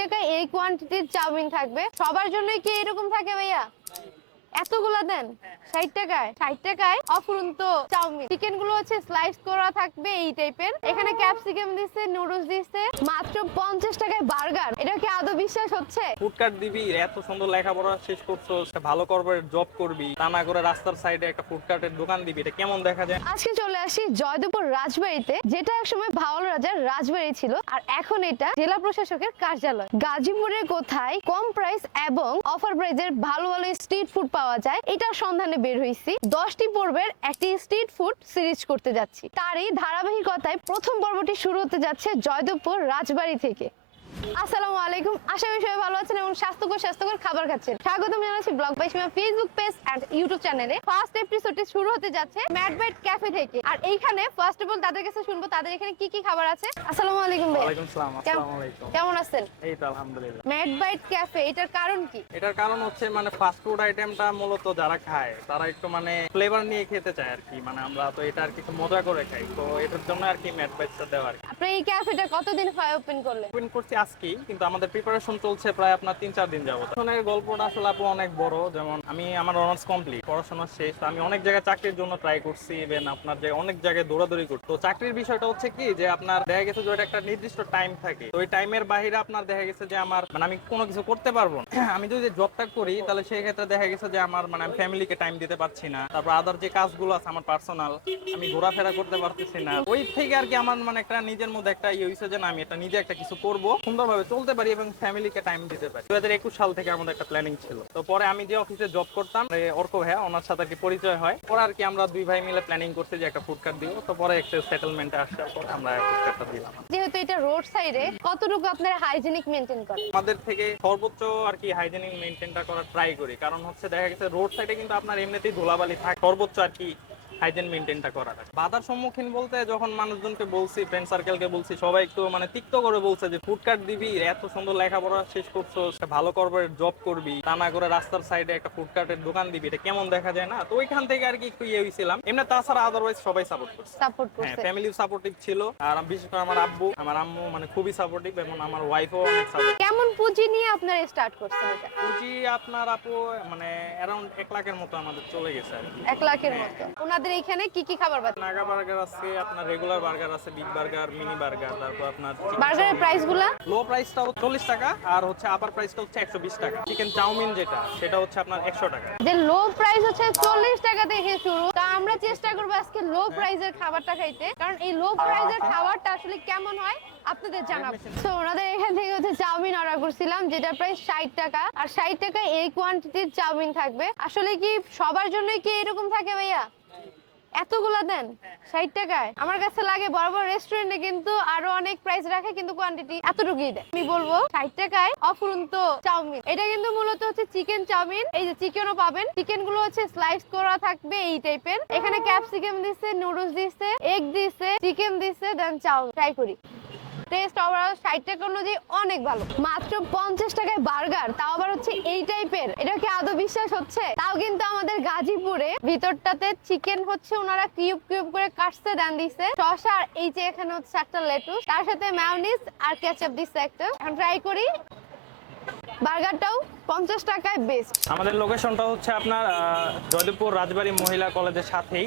টাকায় এই কোয়ান্টিটির চাউমিন থাকবে। সবার জন্যই কি এরকম থাকে ভাইয়া? এতগুলা দেন? ষাট টাকায়? ষাট টাকায় অফুরন্ত চাউমিন। চিকেনগুলো হচ্ছে স্লাইস করা থাকবে এই টাইপের এখানে ক্যাপসিকাম দিচ্ছে নুডলস দিচ্ছে মাত্র পঞ্চাশ টাকায় বার্গার এটা কি আদৌ বিশ্বাস হচ্ছে? ফুডকার্ট দিবি এত সুন্দর লেখাপড়া শেষ করছ ভালো কর্পোরেট জব করবি তা না করে রাস্তার সাইডে একটা ফুডকার্টের দোকান দিবি এটা কেমন দেখা যায়? আজকে চলে আসি জয়দেবপুর রাজবাড়িতে যেটা একসময় ভাওয়াল রাজার রাজবাড়ি ছিল আর এখন এটা জেলা প্রশাসকের কার্যালয়। গাজীপুরের কোথায় কম প্রাইস এবং অফার প্রাইজের ভালো ভালো স্ট্রিট ফুড পাওয়া যায়, এটার সন্ধানে বের হয়েছি দশটি পর্বের একটি স্ট্রিট ফুড সিরিজ করতে যাচ্ছি। তারই ধারাবাহিকতায় প্রথম পর্বটি শুরু হতে যাচ্ছে জয়দেবপুর রাজবাড়ি থেকে। আসসালামু আলাইকুম। আশা করি সবাই ভালো আছেন এবং স্বাস্থ্যকর স্বাস্থ্যকর খাবার খাচ্ছেন। স্বাগতম জানাচ্ছি blog by Seema Facebook page and YouTube চ্যানেলে ফার্স্ট এপিসোডটি শুরু হতে যাচ্ছে ম্যাড বাইট ক্যাফে থেকে। আর এইখানে ফার্স্ট অফ অল তাদের কাছে শুনব তাদের এখানে কি কি খাবার আছে? আসসালামু আলাইকুম ভাই ওয়ালাইকুম সালাম আসসালামু আলাইকুম। কেমন আছেন? এই তো আলহামদুলিল্লাহ। ম্যাড বাইট ক্যাফে এটার কারণ কি? এটার কারণ হচ্ছে মানে ফাস্ট ফুড আইটেমটা মূলত যারা খায় তারা একটু মানে ফ্লেভার নিয়ে খেতে চায় আর কি। মানে আমরা তো এটা আর কি মজা করে খাই তো এটার জন্য আর কি ম্যাট বাইটটা দেওয়া আর কি। আপনি এই ক্যাফেটা কতদিন হয় ওপেন করলেন? ওপেন করছি আজকেই, কিন্তু আমাদের প্রিপারেশন চলছে প্রায় আপনার তিন চার দিন যাবত। আসলে গল্পটা আসলে আপু অনেক বড়, যেমন আমি আমার অনার্স কমপ্লিট পড়াশোনা শেষ আমি অনেক জায়গায় চাকরির জন্য ট্রাই করছি ইভেন আপনার যে অনেক জায়গায় দৌড়াদৌড়ি করছি। তো চাকরির বিষয়টা হচ্ছে কি, যে আপনার দেখা গেছে যে একটা নির্দিষ্ট টাইম থাকে। তো ওই টাইমের বাইরে আপনার দেখা গেছে যে আমার মানে আমি কোনো কিছু করতে পারব না। আমি যদি জবটা করি, তাহলে সেই ক্ষেত্রে দেখা গেছে যে আমার মানে আমি ফ্যামিলিকে টাইম দিতে পারছি না। তারপর আদার যে কাজগুলো আছে আমার পার্সোনাল আমি ঘোরাফেরা করতে পারতেছি না। ওই থেকে আর কি আমার মানে একটা নিজের মধ্যে একটা ইয়ে হয়েছে যে না, আমি এটা নিজে একটা কিছু করব। সুন্দরভাবে চলতে পারি এবং ফ্যামিলিকে টাইম দিতে পারি। দু হাজার একুশ সাল থেকে আমাদের একটা প্ল্যানিং ছিল। তো পরে আমি যে অফিসে জব করতাম অর্ক ভাইয়া ওনার সাথে আর কি পরিচয় হয়। পরে আর কি আমরা দুই ভাই মিলে প্ল্যানিং করছি যে একটা ফুড কার্ট দিব। তো পরে একটা সেটেলমেন্টে আসার পর আমরা ফুড কার্টটা দিলাম। যেহেতু এটা রোড সাইডে কতটুকু আপনারা হাইজেনিক মেনটেন করেন? আমাদের থেকে সর্বোচ্চ আর কি হাইজেনিক মেনটেনটা করার ট্রাই করি। কারণ হচ্ছে দেখা গেছে রোড সাইডে কিন্তু আপনার এমনিতেই ধুলাবালি থাকে। সর্বোচ্চ আর কি হাইজেন মেনটেনটা করা থাকে। বাধার সম্মুখীন বলতে যখন মানুষজনকে বলছি ফ্রেন্ড সার্কেলকে বলছি সবাই একটু মানে তিক্ত করে বলছে যে ফুড কার্ট দিবি এত সুন্দর লেখাপড়া শেষ করছ ভালো কর্পোরেট জব করবি তা না করে রাস্তার সাইডে একটা ফুড কার্টের দোকান দিবি এটা কেমন দেখা যায় না? তো ওইখান থেকে আর কি একটু ইয়ে হয়েছিলাম এমনি তাছাড়া আদারওয়াইজ সবাই সাপোর্ট করছে। সাপোর্ট হ্যাঁ করছে ফ্যামিলিও সাপোর্টিভ ছিল। আর বিশেষ করে আমার আব্বু আমার আম্মু মানে খুবই সাপোর্টিভ এবং আমার ওয়াইফও অনেক সাপোর্টিভ কেমন পুঁজি নিয়ে আপনারা স্টার্ট করছেন এটা? পুঁজি আপনার আপু মানে অ্যারাউন্ড এক লাখের মতো আমাদের চলে গেছে এক লাখের মতো। ওনাদের এখানে কি কি খাবার পাচ্ছেন নাগা বার্গার আছে আপনার রেগুলার বার্গার আছে বিগ বার্গার মিনি বার্গার তারপর আপনার বার্গারের প্রাইসগুলা লো প্রাইসটা চল্লিশ টাকা আর হচ্ছে আপার প্রাইসটা হচ্ছে একশো বিশ টাকা। চিকেন চাউমিন যেটা সেটা হচ্ছে আপনার একশো টাকা। যে লো প্রাইস হচ্ছে চল্লিশ টাকা থেকে শুরু। তা আমরা চেষ্টা করব আজকে লো প্রাইসের খাবারটা খাইতে। কারণ এই লো প্রাইসের খাবারটা আসলে কেমন হয় আপনাদের জানাব। তো ওনাদের এখান থেকে হচ্ছে চাউমিন অর্ডার করছিলাম যেটা প্রায় ষাট টাকা। আর ষাট টাকায় এই কোয়ান্টিটির চাউমিন থাকবে। আসলে কি সবার জন্যই কি এরকম থাকে ভাইয়া? এতগুলা দেন? ষাট টাকায়? আমার কাছে লাগে বড় বড় রেস্টুরেন্টে কিন্তু আরও অনেক প্রাইস রাখে, কিন্তু কোয়ান্টিটি এতটুকুই দেয়। আমি বলব, ষাট টাকায় অফুরন্ত চাউমিন। এটা কিন্তু মূলত হচ্ছে চিকেন চাউমিন। এই যে চিকেনও পাবেন। চিকেনগুলো হচ্ছে স্লাইস করা থাকবে এই টাইপের এখানে ক্যাপসিকাম দিছে নুডলস দিছে এগ দিছে চিকেন দিছে দেন চাউমিন। ট্রাই করি। টেস্ট ওভারঅল ষাট টাকা অনুযায়ী অনেক ভালো। মাত্র পঞ্চাশ টাকায় বার্গার, তাও আবার হচ্ছে এই টাইপের। এটা কি আদৌ বিশ্বাস হচ্ছে? তাও কিন্তু আমাদের গাজীপুরে ভিতরটাতে চিকেন হচ্ছে ওনারা কিউব কিউব করে কাটছে, দেন দিছে। শসা আর এই যে এখানে হচ্ছে একটা লেটুস, তার সাথে ম্যায়োনিজ আর কেচাপ দিচ্ছে একটা। এখন ট্রাই করি। বার্গারটাও পঞ্চাশ টাকায় বেস্ট আমাদের লোকেশনটা হচ্ছে আপনার জয়দেবপুর রাজবাড়ী মহিলা কলেজের সাথেই।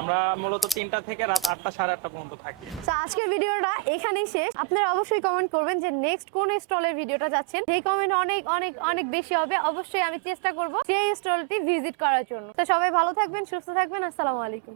আমরা মূলত তিনটা থেকে রাত আটটা সাড়ে আটটা পর্যন্ত থাকি। তো আজকের ভিডিওটা এখানেই শেষ। আপনারা অবশ্যই কমেন্ট করবেন যে নেক্সট কোন স্টলের ভিডিওটা যাচ্ছেন। সেই কমেন্ট অনেক অনেক অনেক বেশি হবে। অবশ্যই আমি চেষ্টা করব সেই স্টলটি ভিজিট করার জন্য। তো সবাই ভালো থাকবেন সুস্থ থাকবেন। আসসালামু আলাইকুম।